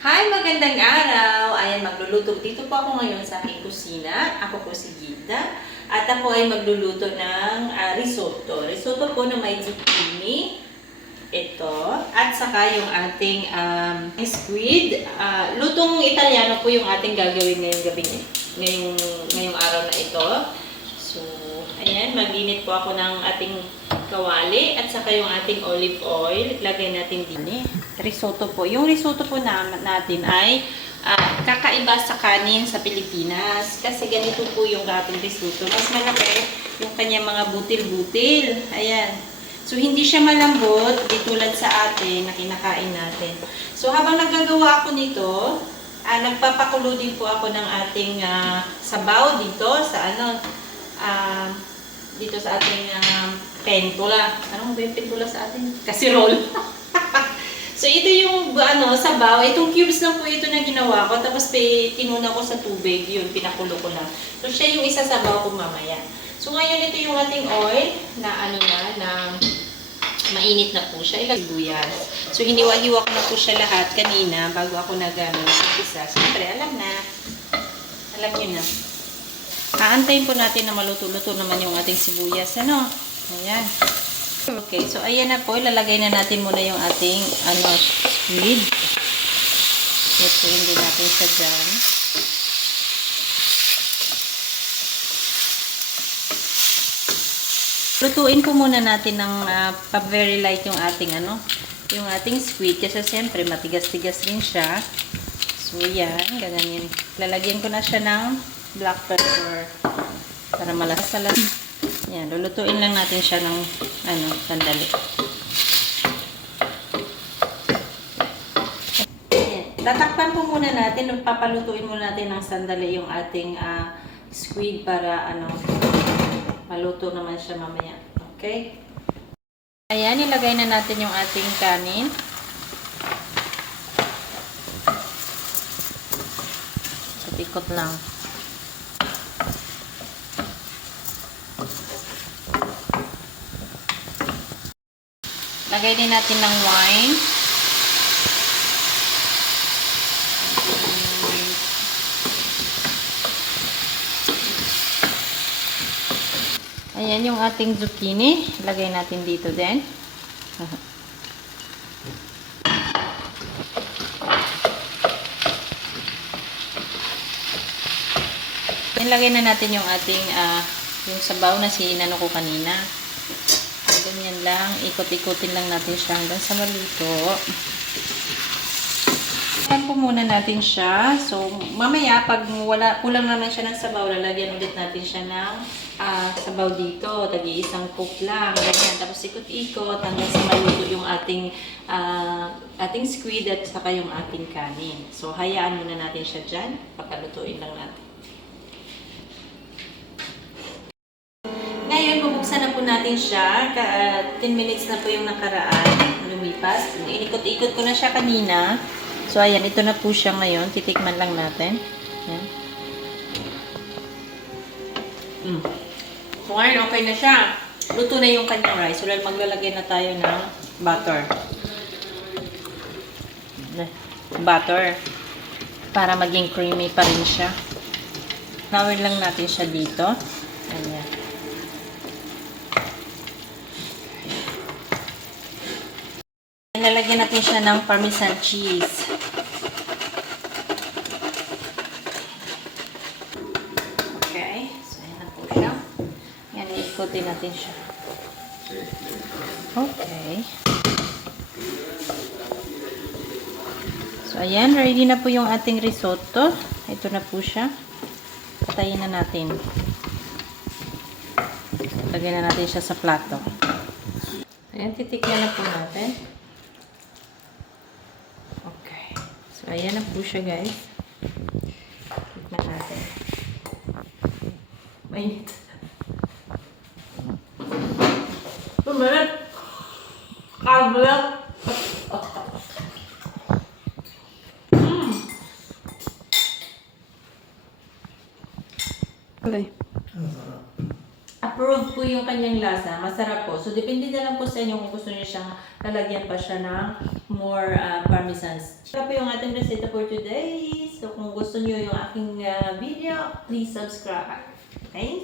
Hi, magandang araw! Ayan, magluluto. Dito po ako ngayon sa aking kusina. Ako po si Gilda. At ako ay magluluto ng risotto. Risotto po na may zucchini. Ito. At saka yung ating squid. Lutong Italiano po yung ating gagawin ngayong gabi. Ngayong araw na ito. So, ayan, maginit po ako ng ating kawali at saka yung ating olive oil. Lagay natin din. Risotto po. Yung risotto po natin ay kakaiba sa kanin sa Pilipinas. Kasi ganito po yung ating risotto. Mas malaki yung kanyang mga butil-butil. Ayan. So, hindi siya malambot, di tulad sa atin na kinakain natin. So, habang nagagawa ako nito, nagpapakulo din po ako ng ating sabaw dito sa dito sa ating pentula. Anong ba yung pentula sa atin? Casserole. So, ito yung sabaw. Itong cubes lang po ito na ginawa ko. Tapos, tinuna ko sa tubig. Yun, pinakulo ko na. So, siya yung isasabaw ko mamaya. So, ngayon ito yung ating oil na na mainit na po siya. Ilagay sibuyas. So, hiniwa-hiwa ko na po siya lahat kanina bago ako nagamit sa isa. Siyempre, alam nyo na. Aantayin po natin na maluto-luto naman yung ating sibuyas. Ayan. Okay, so ayan na po. Ilalagay na natin muna yung ating squid. Lutuin din natin siya dyan. Lutuin po muna natin ng very light yung ating squid. Kasi siyempre matigas-tigas rin siya. So yan, ganyan. Lalagyan ko na siya ng black pepper para malasalan. Yan, lulutuin lang natin siya ng sandali. Ayan. Tatakpan po muna natin, papalutuin muna natin ng sandali yung ating squid para maluto naman siya mamaya. Okay? Ayan, ilagay na natin yung ating kanin. Ikot lang. Lagay din natin ng wine. Ayan yung ating zucchini. Lagay natin dito din. Ilagay na natin yung ating yung sabaw na sinano ko kanina. Ganyan lang, ikot-ikotin lang natin siya hanggang sa maluto. Ayan po muna natin siya. So, mamaya, pag kulang naman siya ng sabaw, lalagyan ulit natin siya ng sabaw dito. Tagi-isang cook lang. Ganyan. Tapos ikot-ikot hanggang sa maluto yung ating squid at saka yung ating kanin. So, hayaan muna natin siya dyan. Pagkalutuin lang natin. Ngayon, bubuksan na po natin siya. 10 minutes na po yung nakaraan. Lumipas. Inikot-ikot ko na siya kanina. So, ayan. Ito na po siya ngayon. Titikman lang natin. Ayan. So, ngayon, okay na siya. Luto na yung kanyang rice. So, maglalagay na tayo ng butter. Butter. Para maging creamy pa rin siya. Nawin lang natin siya dito. Ayan. Nalagyan natin siya ng parmesan cheese. Okay. So, ayan na po siya. Yan, iikutin natin siya. Okay. So, ayan. Ready na po yung ating risotto. Ito na po siya. Patayin na natin. Lagyan na natin siya sa plato. Ayan, titikyan na po natin. So, ayan na po siya, guys. Tikman natin. Mainit. Pumalat! Kabalat! Okay. Approve po yung kanyang lasa. Masarap po. So, depende na lang po sa inyo kung gusto niyo siyang lalagyan pa siya ng more parmesans. Ito po yung ating reseta for today. So kung gusto niyo yung aking video, please subscribe. Thank